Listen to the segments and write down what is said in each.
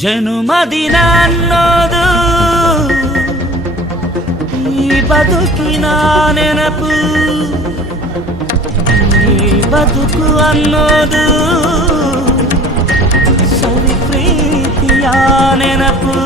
ಜನುಮದಿನ ಅನ್ನೋದು ಈ ಬದುಕಿನ ನೆನಪು, ಈ ಬದುಕು ಅನ್ನೋದು ಸರಿ ಪ್ರೀತಿಯ ನೆನಪು.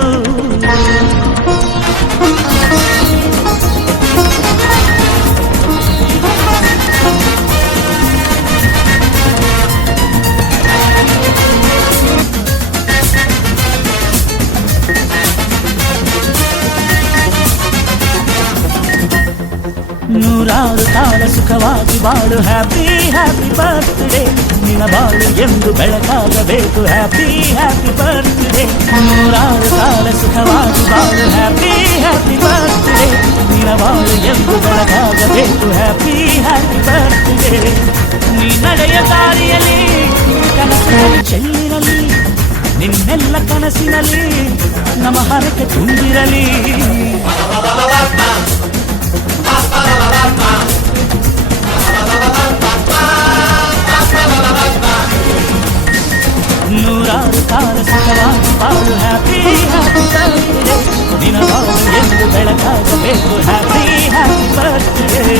ನೂರಾರು ಕಾಲ ಸುಖವಾಗಿ ಬಾಳು, ಹ್ಯಾಪಿ ಹ್ಯಾಪಿ ಬರ್ತ್ಡೇ. ನಿನ್ನ ಬಾಳು ಎಂದು ಬೆಳಕಾಗಬೇಕು, ಹ್ಯಾಪಿ ಹ್ಯಾಪಿ ಬರ್ತ್ಡೇ. ನೂರಾರು ಕಾಲ ಸುಖವಾಗಿ ಬಾಳು, ಹ್ಯಾಪಿ ಹ್ಯಾಪಿ ಬರ್ತ್ಡೇ. ನಿನ್ನ ಬಾಳು ಎಂದು ಬೆಳಕಾಗಬೇಕು, ಹ್ಯಾಪಿ ಹ್ಯಾಪಿ ಬರ್ತ್ಡೇ. ನೀ ನಡೆಯ ದಾರಿಯಲ್ಲಿ ಕನಸಿನಲ್ಲಿ ಚೆಲ್ಲಿರಲಿ, ನಿನ್ನೆಲ್ಲ ಕನಸಿನಲ್ಲಿ ನಮ್ಮ ಹರಕೆ ತುಂಬಿರಲಿ. ನೂರಾರು ಕಾಲ ಸುಖವಾಗಿ ಬಾಳು, ಹ್ಯಾಪಿ ಹ್ಯಾಪಿ ಬರ್ತ್ಡೇ. ನಿನ್ನ ಬಾಳು ಎಂದು ಬೆಳಕಾಗಬೇಕು, ಹ್ಯಾಪಿ ಹ್ಯಾಪಿ ಬರ್ತ್ಡೇ.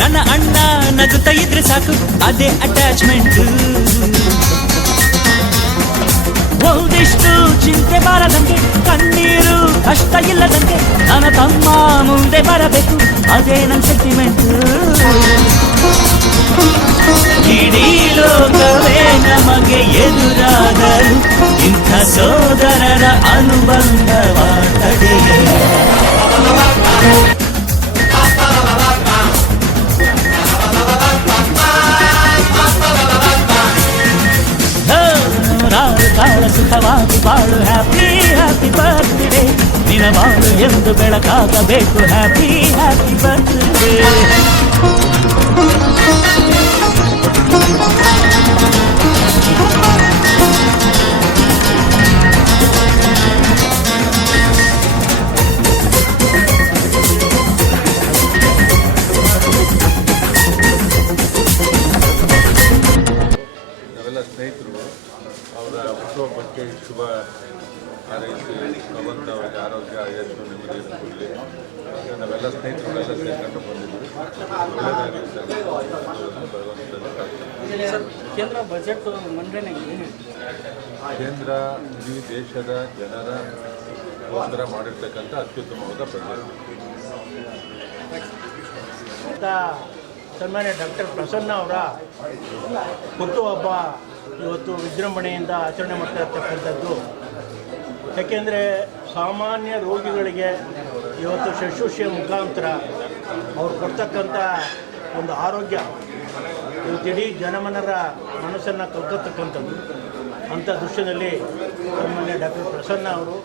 ನನ್ನ ಅಣ್ಣ ನಗುತ್ತಾ ಇದ್ರೆ ಸಾಕು, ಅದೇ ಅಟ್ಯಾಚ್ಮೆಂಟ್. ಒಂದಿಷ್ಟು ಚಿಂತೆ ಬಾರದಂಗೆ, ಕಣ್ಣೀರು ಕಷ್ಟ ಇಲ್ಲದಂಗೆ ನನ್ನ ತಮ್ಮ ಮುಂದೆ ಬರಬೇಕು, ಅದೇ ನನ್ನ ಸೆಂಟಿಮೆಂಟ್. ಇಡೀ ಲೋಕವೇ ನಮಗೆ ಎದುರಾದರು, ಇಂಥ ಸೋದರರ ಅನುಬಂಧವ ತಡೆಯೇ. ಕಾಲ ಸುಖವಾಗಿ ಬಾಳು, ಹ್ಯಾಪಿ ಹ್ಯಾಪಿ ಬರ್ತ್ಡೇ. ನಿನ್ನ ಬಾಳು ಎಂದು ಬೆಳಕಾಗಬೇಕು, ಹ್ಯಾಪಿ ಹ್ಯಾಪಿ ಬರ್ತ್ಡೇ. ಸ್ನೇಹಿತರು ಅವರ ಹುಟ್ಟುಹಬ್ಬಕ್ಕೆ ಶುಭ ಹಾರೈಸಿ ಭಗವಂತ ಅವರಿಗೆ ಆರೋಗ್ಯ ಯಶಸ್ಸು ನೆಮ್ಮದಿಯನ್ನು ಕೊಡಲಿ. ನಾವೆಲ್ಲ ಸ್ನೇಹಿತರುಗಳೆಲ್ಲ ಸೇರ್ಕೊಂಡು ಬಂದಿದ್ವಿ, ಒಳ್ಳೆಯದಾಗಲಿ ಸರ್ ಭಗವಂತನಲ್ಲಿ. ಕೇಂದ್ರ ಬಜೆಟ್ ಮಂಡನೆ ಕೇಂದ್ರ ಇಡೀ ದೇಶದ ಜನರ ಗೋಸ್ಕರ ಮಾಡಿರ್ತಕ್ಕಂಥ ಅತ್ಯುತ್ತಮವಾದ ಬಜೆಟ್. ಸನ್ಮಾನ್ಯ ಡಾಕ್ಟರ್ ಪ್ರಸನ್ನ ಅವರ ಹುಟ್ಟುಹಬ್ಬ ಇವತ್ತು ವಿಜೃಂಭಣೆಯಿಂದ ಆಚರಣೆ ಮಾಡ್ತಾ ಇರ್ತಕ್ಕಂಥದ್ದು. ಯಾಕೆಂದರೆ ಸಾಮಾನ್ಯ ರೋಗಿಗಳಿಗೆ ಇವತ್ತು ಶುಶ್ರೂಷೆಯ ಮುಖಾಂತರ ಅವ್ರು ಕೊಡ್ತಕ್ಕಂಥ ಒಂದು ಆರೋಗ್ಯ ಇವತ್ತು ಇಡೀ ಜನಮನರ ಮನಸ್ಸನ್ನು ಕಲ್ಕತ್ತಕ್ಕಂಥದ್ದು. ಅಂಥ ದೃಶ್ಯದಲ್ಲಿ ಸನ್ಮಾನ್ಯ ಡಾಕ್ಟರ್ ಪ್ರಸನ್ನ ಅವರು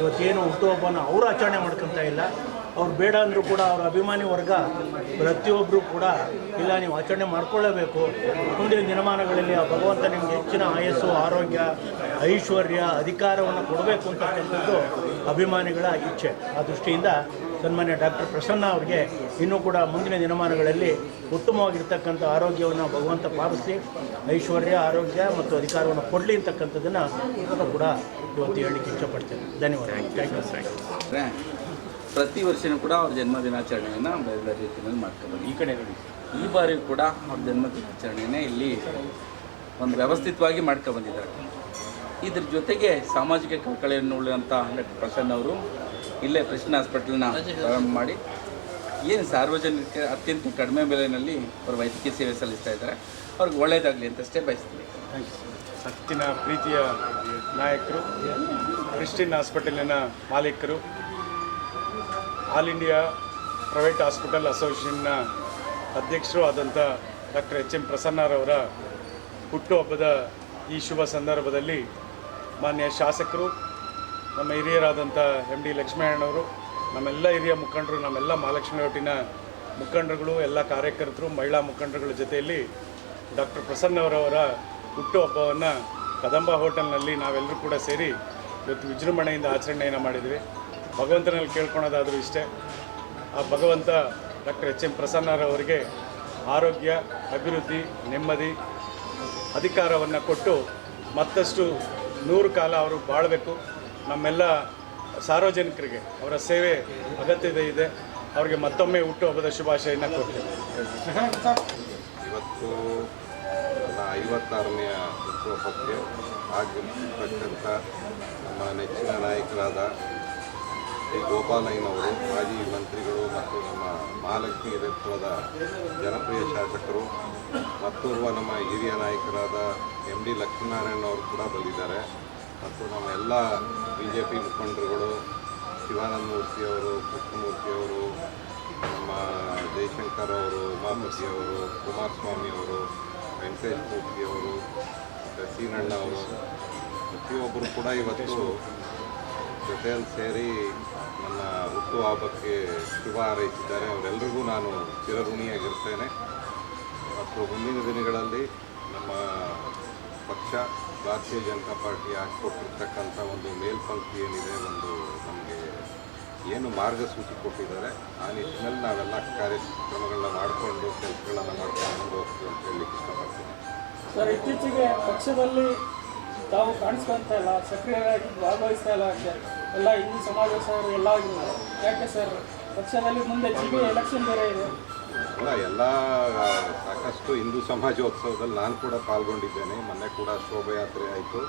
ಇವತ್ತೇನು ಹುಟ್ಟುಹಬ್ಬನ ಅವರು ಆಚರಣೆ ಮಾಡ್ಕೊತಾ ಇಲ್ಲ, ಅವ್ರು ಬೇಡ ಅಂದರೂ ಕೂಡ ಅವರ ಅಭಿಮಾನಿ ವರ್ಗ ಪ್ರತಿಯೊಬ್ಬರು ಕೂಡ ಇಲ್ಲ ನೀವು ಆಚರಣೆ ಮಾಡ್ಕೊಳ್ಳೇಬೇಕು, ಮುಂದಿನ ದಿನಮಾನಗಳಲ್ಲಿ ಆ ಭಗವಂತ ನಿಮಗೆ ಹೆಚ್ಚಿನ ಆಯಸ್ಸು, ಆರೋಗ್ಯ, ಐಶ್ವರ್ಯ, ಅಧಿಕಾರವನ್ನು ಕೊಡಬೇಕು ಅಂತಕ್ಕಂಥದ್ದು ಅಭಿಮಾನಿಗಳ ಇಚ್ಛೆ. ಆ ದೃಷ್ಟಿಯಿಂದ ಸನ್ಮಾನ್ಯ ಡಾಕ್ಟರ್ ಪ್ರಸನ್ನ ಅವರಿಗೆ ಇನ್ನೂ ಕೂಡ ಮುಂದಿನ ದಿನಮಾನಗಳಲ್ಲಿ ಉತ್ತಮವಾಗಿರ್ತಕ್ಕಂಥ ಆರೋಗ್ಯವನ್ನು ಭಗವಂತ ಪಾಲಿಸಲಿ, ಐಶ್ವರ್ಯ, ಆರೋಗ್ಯ ಮತ್ತು ಅಧಿಕಾರವನ್ನು ಕೊಡಲಿ ಅಂತಕ್ಕಂಥದ್ದನ್ನು ಕೂಡ ಇವತ್ತು ಹೇಳಲಿಕ್ಕೆ ಇಷ್ಟಪಡ್ತೇನೆ. ಧನ್ಯವಾದ. Thank you. ಪ್ರತಿ ವರ್ಷವೂ ಕೂಡ ಅವ್ರ ಜನ್ಮದಿನಾಚರಣೆಯನ್ನು ಬೇರೆ ಬೇರೆ ರೀತಿಯಲ್ಲಿ ಮಾಡ್ಕೊಬೋದು. ಈ ಕಡೆ ನೋಡಿ, ಈ ಬಾರಿಯೂ ಕೂಡ ಅವ್ರ ಜನ್ಮದಿನಾಚರಣೆಯೇ ಇಲ್ಲಿ ಒಂದು ವ್ಯವಸ್ಥಿತವಾಗಿ ಮಾಡ್ಕೊಬಂದಿದ್ದಾರೆ. ಇದ್ರ ಜೊತೆಗೆ ಸಾಮಾಜಿಕ ಕಳಕಳಿಯನ್ನು ಉಳ್ಳುವಂಥ ಡಾಕ್ಟರ್ ಪ್ರಸನ್ನ ಅವರು ಇಲ್ಲೇ ಪ್ರೆಸ್ಟಿನ್ ಹಾಸ್ಪಿಟಲ್ನ ಪ್ರಾರಂಭ ಮಾಡಿ ಏನು ಸಾರ್ವಜನಿಕ ಅತ್ಯಂತ ಕಡಿಮೆ ಬೆಲೆಯಲ್ಲಿ ಅವರು ವೈದ್ಯಕೀಯ ಸೇವೆ ಸಲ್ಲಿಸ್ತಾ ಇದ್ದಾರೆ. ಅವ್ರಿಗೆ ಒಳ್ಳೆಯದಾಗಲಿ ಅಂತಷ್ಟೇ ಬಯಸ್ತೀವಿ. Thank you. ಸತ್ತಿನ ಪ್ರೀತಿಯ ನಾಯಕರು, ಪ್ರೆಸ್ಟಿನ್ ಹಾಸ್ಪಿಟಲಿನ ಮಾಲೀಕರು, ಆಲ್ ಇಂಡಿಯಾ ಪ್ರೈವೇಟ್ ಹಾಸ್ಪಿಟಲ್ ಅಸೋಸಿಯೇಷನ್ನ ಅಧ್ಯಕ್ಷರು ಆದಂಥ ಡಾಕ್ಟರ್ ಎಚ್ ಎಂ ಪ್ರಸನ್ನರವರ ಹುಟ್ಟುಹಬ್ಬದ ಈ ಶುಭ ಸಂದರ್ಭದಲ್ಲಿ ಮಾನ್ಯ ಶಾಸಕರು, ನಮ್ಮ ಹಿರಿಯರಾದಂಥ MD ಲಕ್ಷ್ಮೀನಾರಾಯಣವರು, ನಮ್ಮೆಲ್ಲ ಹಿರಿಯ ಮುಖಂಡರು, ನಮ್ಮೆಲ್ಲ ಮಹಾಲಕ್ಷ್ಮಿ ಒಟ್ಟಿನ ಮುಖಂಡರುಗಳು, ಎಲ್ಲ ಕಾರ್ಯಕರ್ತರು, ಮಹಿಳಾ ಮುಖಂಡರುಗಳ ಜೊತೆಯಲ್ಲಿ ಡಾಕ್ಟರ್ ಪ್ರಸನ್ನವರವರ ಹುಟ್ಟುಹಬ್ಬವನ್ನು ಕದಂಬ ಹೋಟೆಲ್ನಲ್ಲಿ ನಾವೆಲ್ಲರೂ ಕೂಡ ಸೇರಿ ಇವತ್ತು ವಿಜೃಂಭಣೆಯಿಂದ ಆಚರಣೆಯನ್ನು ಮಾಡಿದ್ವಿ. ಭಗವಂತನಲ್ಲಿ ಕೇಳ್ಕೊಳೋದಾದರೂ ಇಷ್ಟೇ, ಆ ಭಗವಂತ ಡಾಕ್ಟರ್ HM ಪ್ರಸನ್ನರವರಿಗೆ ಆರೋಗ್ಯ, ಅಭಿವೃದ್ಧಿ, ನೆಮ್ಮದಿ, ಅಧಿಕಾರವನ್ನು ಕೊಟ್ಟು ಮತ್ತಷ್ಟು 100 ಕಾಲ ಅವರು ಬಾಳಬೇಕು. ನಮ್ಮೆಲ್ಲ ಸಾರ್ವಜನಿಕರಿಗೆ ಅವರ ಸೇವೆ ಅಗತ್ಯತೆ ಇದೆ. ಅವರಿಗೆ ಮತ್ತೊಮ್ಮೆ ಹುಟ್ಟುಹಬ್ಬದ ಶುಭಾಶಯನ ಕೊಡ್ತೇವೆ. ಇವತ್ತು ನನ್ನ 56ನೇ ಹುಟ್ಟುಹಬ್ಬಕ್ಕೆ ಆಗಿರ್ತಕ್ಕಂಥ ನಮ್ಮ ನೆಚ್ಚಿನ ನಾಯಕರಾದ ಶ್ರೀ ಗೋಪಾಲಯ್ಯನವರು, ಮಾಜಿ ಮಂತ್ರಿಗಳು ಮತ್ತು ನಮ್ಮ ಮಹಾಲಕ್ಷ್ಮಿ ಕ್ಷೇತ್ರದ ಜನಪ್ರಿಯ ಶಾಸಕರು, ಮತ್ತೋರ್ವ ನಮ್ಮ ಹಿರಿಯ ನಾಯಕರಾದ MD ಲಕ್ಷ್ಮೀನಾರಾಯಣವರು ಕೂಡ ಬಂದಿದ್ದಾರೆ. ಮತ್ತು ನಮ್ಮ ಎಲ್ಲ BJP ಮುಖಂಡರುಗಳು, ಶಿವಾನಂದ ಮೂರ್ತಿಯವರು, ಕೃಷ್ಣಮೂರ್ತಿಯವರು, ನಮ್ಮ ಜಯಶಂಕರ್ ಅವರು, ಉಮಾಪತಿಯವರು, ಕುಮಾರಸ್ವಾಮಿಯವರು, ವೆಂಕಟೇಶ್ ಮೂರ್ತಿಯವರು, ಸೀನಣ್ಣ ಅವರು, ಪ್ರತಿಯೊಬ್ಬರು ಕೂಡ ಇವತ್ತು ಜೊತೆಯಲ್ಲಿ ಸೇರಿ ನನ್ನ ಹುಟ್ಟುಹಬ್ಬಕ್ಕೆ ಶುಭ ಹಾರೈಸಿದ್ದಾರೆ. ಅವರೆಲ್ಲರಿಗೂ ನಾನು ಚಿರಋಣಿಯಾಗಿರ್ತೇನೆ. ಮತ್ತು ಮುಂದಿನ ದಿನಗಳಲ್ಲಿ ನಮ್ಮ ಪಕ್ಷ ಭಾರತೀಯ ಜನತಾ ಪಾರ್ಟಿ ಹಾಕಿಕೊಟ್ಟಿರ್ತಕ್ಕಂಥ ಒಂದು ಮೇಲ್ಪಂಕ್ತಿ ಏನಿದೆ, ಒಂದು ನಮಗೆ ಏನು ಮಾರ್ಗಸೂಚಿ ಕೊಟ್ಟಿದ್ದಾರೆ, ಆ ನಿಟ್ಟಿನಲ್ಲಿ ನಾವೆಲ್ಲ ಕಾರ್ಯಕ್ರಮಗಳನ್ನ ಮಾಡಿಕೊಂಡು ಕೆಲಸಗಳನ್ನು ಮಾಡ್ಕೊಂಡು ಮುಂದುವರಿಸ್ತೀವಿ ಅಂತ ಹೇಳಲಿಕ್ಕೆ ಇಷ್ಟಪಡ್ತೀನಿ. ಸರ್, ಇತ್ತೀಚೆಗೆ ಪಕ್ಷದಲ್ಲಿ ತಾವು ಕಾಣಿಸ್ಕೊಳ್ತಾ ಇಲ್ಲ, ಸಕ್ರಿಯವಾಗಿ ಭಾಗವಹಿಸ್ತಾ ಇಲ್ಲ, ಎಲ್ಲ ಹಿಂದೂ ಸಮಾವೇಶರು ಎಲ್ಲ ಆಗಿಲ್ಲ. ಯಾಕೆ ಸರ್? ಪಕ್ಷದಲ್ಲಿ ಮುಂದೆ ಎಲೆಕ್ಷನ್ ಬೇರೆ ಇದೆ. ಅಲ್ಲ, ಎಲ್ಲ ಸಾಕಷ್ಟು ಹಿಂದೂ ಸಮಾಜೋತ್ಸವದಲ್ಲಿ ನಾನು ಕೂಡ ಪಾಲ್ಗೊಂಡಿದ್ದೇನೆ. ಮೊನ್ನೆ ಕೂಡ ಶೋಭಾಯಾತ್ರೆ ಆಯಿತು,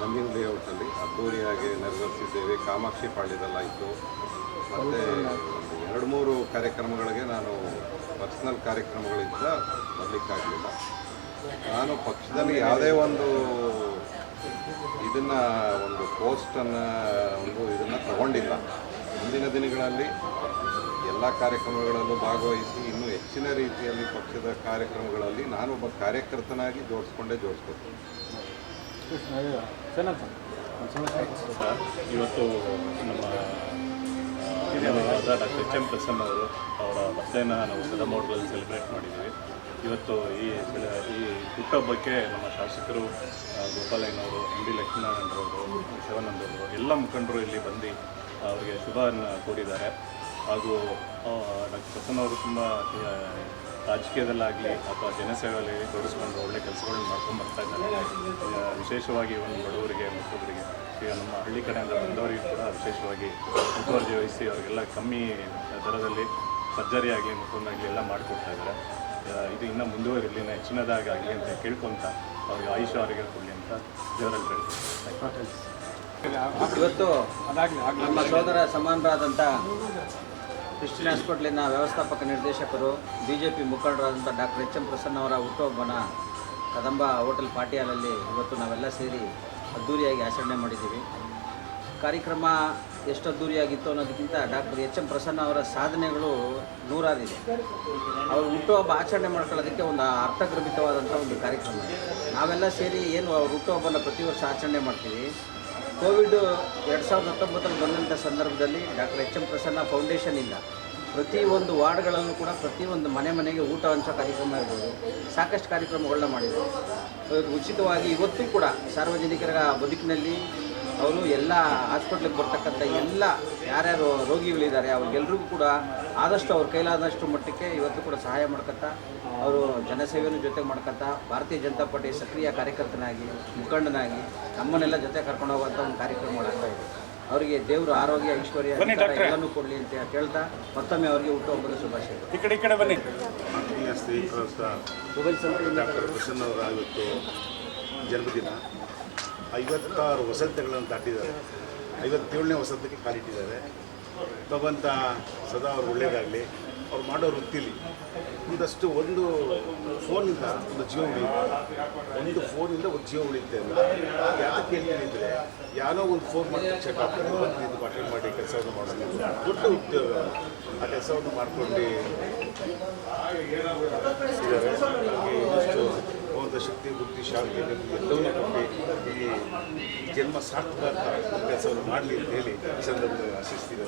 ನಂದಿನ ಲೇಔಟಲ್ಲಿ ಅದ್ದೂರಿಯಾಗಿ ನೆರವೇರಿಸಿದ್ದೇವೆ. ಕಾಮಾಕ್ಷಿ ಪಾಳ್ಯದಲ್ಲಾಯಿತು. ಮತ್ತು ಒಂದು 2-3 ಕಾರ್ಯಕ್ರಮಗಳಿಗೆ ನಾನು ಪರ್ಸ್ನಲ್ ಕಾರ್ಯಕ್ರಮಗಳಿಂದ ಬರಲಿಕ್ಕಾಗಲಿಲ್ಲ. ನಾನು ಪಕ್ಷದಲ್ಲಿ ಯಾವುದೇ ಒಂದು ಒಂದು ಪೋಸ್ಟನ್ನು ಇದನ್ನು ತಗೊಂಡಿಲ್ಲ. ಮುಂದಿನ ದಿನಗಳಲ್ಲಿ ಎಲ್ಲ ಕಾರ್ಯಕ್ರಮಗಳಲ್ಲೂ ಭಾಗವಹಿಸಿ ಇನ್ನೂ ಹೆಚ್ಚಿನ ರೀತಿಯಲ್ಲಿ ಪಕ್ಷದ ಕಾರ್ಯಕ್ರಮಗಳಲ್ಲಿ ನಾನೊಬ್ಬ ಕಾರ್ಯಕರ್ತನಾಗಿ ಜೋಡಿಸ್ಕೊಳ್ತೀನಿ. ಇವತ್ತು ನಮ್ಮ ಹಿರಿಯರಾದ ಡಾಕ್ಟರ್ HM ಪ್ರಸನ್ನ ಅವರು ಅವರ ಬರ್ತ್ಡೇನ ನಾವು ಕದಂಬ ಹೋಟೆಲಲ್ಲಿ ಸೆಲೆಬ್ರೇಟ್ ಮಾಡಿದ್ದೀವಿ. ಇವತ್ತು ಈ ಹುಟ್ಟುಹಬ್ಬಕ್ಕೆ ನಮ್ಮ ಶಾಸಕರು ಗೋಪಾಲಯ್ಯನವರು, MD ಲಕ್ಷ್ಮೀನಾರಾಯಣರವರು, ಶಿವಾನಂದವರು ಎಲ್ಲ ಮುಖಂಡರು ಇಲ್ಲಿ ಬಂದು ಅವರಿಗೆ ಶುಭವನ್ನು ಕೋರಿದ್ದಾರೆ. ಹಾಗೂ ಡಾಕ್ಟರ್ ಪ್ರಸನ್ನ ಅವರು ತುಂಬ ರಾಜಕೀಯದಲ್ಲಾಗಲಿ ಅಥವಾ ಜನಸೇವೆಯಲ್ಲಿ ತೊಡಗಿಸ್ಕೊಂಡು ಒಳ್ಳೆ ಕೆಲಸಗಳನ್ನ ಮಾಡ್ಕೊಂಡು ಬರ್ತಾ ಇದ್ದಾರೆ. ವಿಶೇಷವಾಗಿ ಒಂದು ಬಡವರಿಗೆ, ಮಕ್ಕಳಿಗೆ, ಈಗ ನಮ್ಮ ಹಳ್ಳಿ ಕಡೆಯಿಂದ ಬಂದವರಿಗೆ ಕೂಡ ವಿಶೇಷವಾಗಿ ಮುತುವರ್ಜಿ ವಹಿಸಿ ಅವರಿಗೆಲ್ಲ ಕಮ್ಮಿ ದರದಲ್ಲಿ ಸರ್ಜರಿಯಾಗಲಿ ಮತ್ತೊಂದಾಗಲಿ ಎಲ್ಲ ಮಾಡಿಕೊಡ್ತಾ ಇದ್ದಾರೆ. ಇದು ಇನ್ನೂ ಮುಂದುವರಿಲಿ, ಹೆಚ್ಚಿನದಾಗಲಿ ಅಂತ ಕೇಳ್ಕೊತ ಅವ್ರಿಗೆ ಆಯುಷ್ಯ ಆರೋಗ್ಯ ಕೊಡಲಿ ಅಂತ ದೇವರಲ್ಲಿ ಹೇಳ್ತೀನಿ. ಇವತ್ತು ನಮ್ಮ ಸೋದರ ಸಮಾನರಾದಂಥ ಕ್ರಿಶ್ಚಿಯನ್ ಹಾಸ್ಪಿಟ್ಲಿನ ವ್ಯವಸ್ಥಾಪಕ ನಿರ್ದೇಶಕರು, BJP ಮುಖಂಡರಾದಂಥ ಡಾಕ್ಟರ್ HM ಪ್ರಸನ್ನ ಅವರ ಹುಟ್ಟುಹಬ್ಬನ ಕದಂಬ ಹೋಟೆಲ್ ಪಾರ್ಟಿ ಹಾಲಲ್ಲಿ ಇವತ್ತು ನಾವೆಲ್ಲ ಸೇರಿ ಅದ್ದೂರಿಯಾಗಿ ಆಚರಣೆ ಮಾಡಿದ್ದೀವಿ. ಕಾರ್ಯಕ್ರಮ ಎಷ್ಟು ಅದ್ದೂರಿಯಾಗಿತ್ತು ಅನ್ನೋದಕ್ಕಿಂತ ಡಾಕ್ಟರ್ HM ಪ್ರಸನ್ನ ಅವರ ಸಾಧನೆಗಳು ನೂರಾರಿದೆ. ಅವರು ಹುಟ್ಟುಹಬ್ಬ ಆಚರಣೆ ಮಾಡ್ಕೊಳ್ಳೋದಕ್ಕೆ ಒಂದು ಅರ್ಥಗರ್ಭಿತವಾದಂಥ ಒಂದು ಕಾರ್ಯಕ್ರಮ. ನಾವೆಲ್ಲ ಸೇರಿ ಏನು ಅವ್ರ ಹುಟ್ಟುಹಬ್ಬನ ಪ್ರತಿ ವರ್ಷ ಆಚರಣೆ ಮಾಡ್ತೀವಿ. ಕೋವಿಡ್ 2019 ಬಂದಂಥ ಸಂದರ್ಭದಲ್ಲಿ ಡಾಕ್ಟರ್ HM ಪ್ರಸನ್ನ ಫೌಂಡೇಶನಿಂದ ಪ್ರತಿಯೊಂದು ವಾರ್ಡ್ಗಳಲ್ಲೂ ಕೂಡ ಪ್ರತಿಯೊಂದು ಮನೆಗೆ ಊಟ ಹಂಚೋ ಕಾರ್ಯಕ್ರಮ ಇರ್ಬೋದು, ಸಾಕಷ್ಟು ಕಾರ್ಯಕ್ರಮಗಳನ್ನ ಮಾಡಿದ್ದಾರೆ. ಉಚಿತವಾಗಿ ಇವತ್ತು ಕೂಡ ಸಾರ್ವಜನಿಕರ ಬದುಕಿನಲ್ಲಿ ಅವರು ಎಲ್ಲ ಹಾಸ್ಪಿಟ್ಲಿಗೆ ಬರ್ತಕ್ಕಂಥ ಎಲ್ಲ ಯಾರ್ಯಾರು ರೋಗಿಗಳಿದ್ದಾರೆ ಅವ್ರಿಗೆಲ್ರಿಗೂ ಕೂಡ ಆದಷ್ಟು ಅವ್ರ ಕೈಲಾದಷ್ಟು ಮಟ್ಟಕ್ಕೆ ಇವತ್ತು ಕೂಡ ಸಹಾಯ ಮಾಡ್ಕೊತಾ ಅವರು ಜನಸೇವೆಯನ್ನು ಜೊತೆ ಮಾಡ್ಕೊತಾ ಭಾರತೀಯ ಜನತಾ ಪಾರ್ಟಿ ಸಕ್ರಿಯ ಕಾರ್ಯಕರ್ತನಾಗಿ, ಮುಖಂಡನಾಗಿ ನಮ್ಮನ್ನೆಲ್ಲ ಜೊತೆ ಕರ್ಕೊಂಡು ಹೋಗುವಂಥ ಒಂದು ಕಾರ್ಯಕ್ರಮಗಳಾಗ್ತಾ ಇದೆ. ಅವರಿಗೆ ದೇವರು ಆರೋಗ್ಯ, ಐಶ್ವರ್ಯ ಎಲ್ಲನೂ ಕೊಡಲಿ ಅಂತ ಕೇಳ್ತಾ ಮತ್ತೊಮ್ಮೆ ಅವರಿಗೆ ಹುಟ್ಟುಹಬ್ಬದ ಶುಭಾಶಯಗಳು. ಈ ಕಡೆ ಬನ್ನಿ. ಆತ್ಮೀಯ ಸ್ನೇಹಿತರಾದ ಡಾಕ್ಟರ್ ಪ್ರಸನ್ನ ಅವರ ಇವತ್ತು ಜನ್ಮದಿನ. 56 ವಸಂತಗಳನ್ನು ದಾಟಿದ್ದಾರೆ. 57ನೇ ವಸಂತಕ್ಕೆ ಕಾಲಿಟ್ಟಿದ್ದಾರೆ. ಭಗವಂತ ಸದಾ ಅವ್ರು ಒಳ್ಳೆಯದಾಗಲಿ. ಅವ್ರು ಮಾಡೋ ವೃತ್ತಿಲಿ ಒಂದಷ್ಟು ಒಂದು ಫೋನಿಂದ ಒಂದು ಜೀವ ಉಳಿಯುತ್ತೆ. ಒಂದು ಫೋನಿಂದ ಒಂದು ಜೀವ ಉಳಿಯುತ್ತೆ ಅಂತ ಯಾಕೆ ಹೇಳಿದರೆ, ಯಾರೋ ಒಂದು ಫೋನ್ ಮಾಡಿ ಚೆಕ್ ಆಗ್ತಾರೆ, ಬಂದು ಅಟೆಂಡ್ ಮಾಡಿ ಕೆಲಸವನ್ನು ಮಾಡೋದು ದೊಡ್ಡ ಉದ್ಯೋಗ. ಆ ಕೆಲಸವನ್ನು ಮಾಡ್ಕೊಂಡು ಇದ್ದಾರೆ. ಇನ್ನಷ್ಟು ಭಗವಂತ ಶಕ್ತಿ, ಬುದ್ಧಿ, ಶಾಂತಿ ಎಲ್ಲವನ್ನೂ ಕೊಟ್ಟು ಈ ಜನ್ಮ ಸಾರ್ಥಕ ಕೆಲಸವನ್ನು ಮಾಡಲಿ ಅಂತ ಹೇಳಿ ಈ ಸಂದರ್ಭದಲ್ಲಿ ಆಶಿಸ್ತೀನಿ.